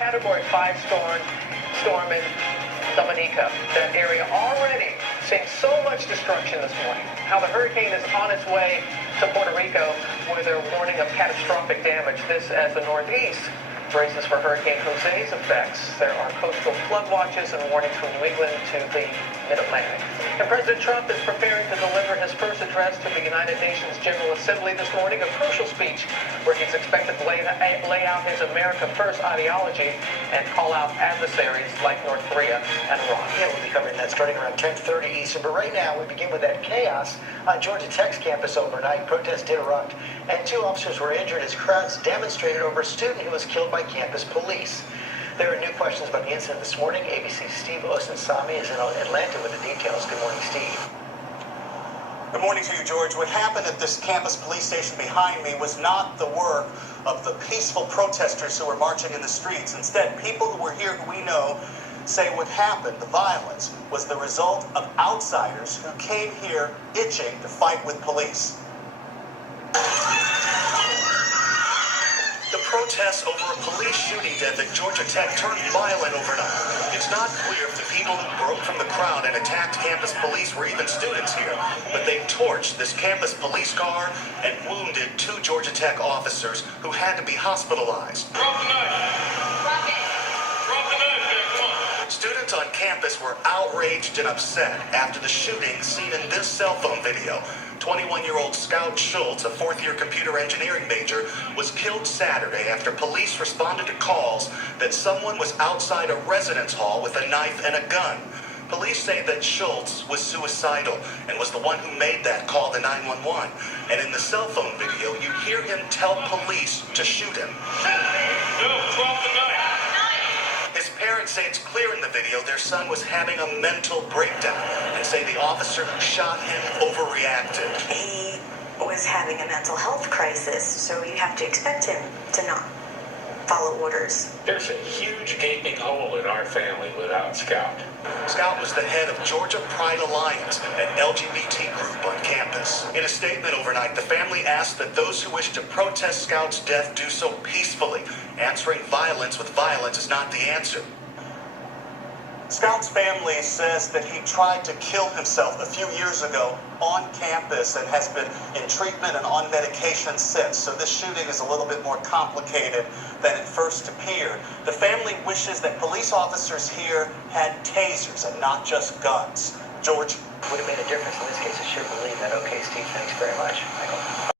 Category 5 storm in Dominica. That area already seeing so much destruction this morning. How the hurricane is on its way to Puerto Rico, where they're warning of catastrophic damage. This as the Northeast braces for Hurricane Jose's effects. There are coastal flood watches and warnings from New England to the Mid-Atlantic. And President Trump is preparing to deliver his first address to the United Nations General Assembly this morning, a crucial speech where he's expected to lay out his America First ideology and call out adversaries like North Korea and Iran. Yeah, we'll be covering that starting around 10:30 Eastern. But right now, we begin with that chaos on Georgia Tech's campus overnight. Protests did erupt, and 2 officers were injured as crowds demonstrated over a student who was killed by campus police. There are new questions about the incident this morning. ABC's Steve Osunsami is in Atlanta with the details. Good morning, Steve. Good morning to you, George. What happened at this campus police station behind me was not the work of the peaceful protesters who were marching in the streets. Instead, people who were here who we know say what happened, the violence, was the result of outsiders who came here itching to fight with police. The protests over a police shooting death at Georgia Tech turned violent overnight. It's not clear if the people who broke from the crowd and attacked campus police were even students here, but they torched this campus police car and wounded 2 Georgia Tech officers who had to be hospitalized. Drop the knife. Drop it. Drop the knife, man. Come on. Students on campus were outraged and upset after the shooting seen in this cell phone video. 21-year-old Scout Schultz, a 4th-year computer engineering major, was killed Saturday after police responded to calls that someone was outside a residence hall with a knife and a gun. Police say that Schultz was suicidal and was the one who made that call to 911. And in the cell phone video, you hear him tell police to shoot him. No, drop the knife. His parents say it's clear in the video their son was having a mental breakdown and say the officer who shot him overreacted. He was having a mental health crisis, so you have to expect him to not follow orders. There's a huge gaping hole in our family without Scout. Scout was the head of Georgia Pride Alliance, an LGBT group on campus. In a statement overnight, the family asked that those who wish to protest Scout's death do so peacefully. Answering violence with violence is not the answer. Scout's family says that he tried to kill himself a few years ago on campus and has been in treatment and on medication since. So this shooting is a little bit more complicated than it first appeared. The family wishes that police officers here had tasers and not just guns. George? Would have made a difference in this case. I sure believe that. Okay, Steve, thanks very much. Michael.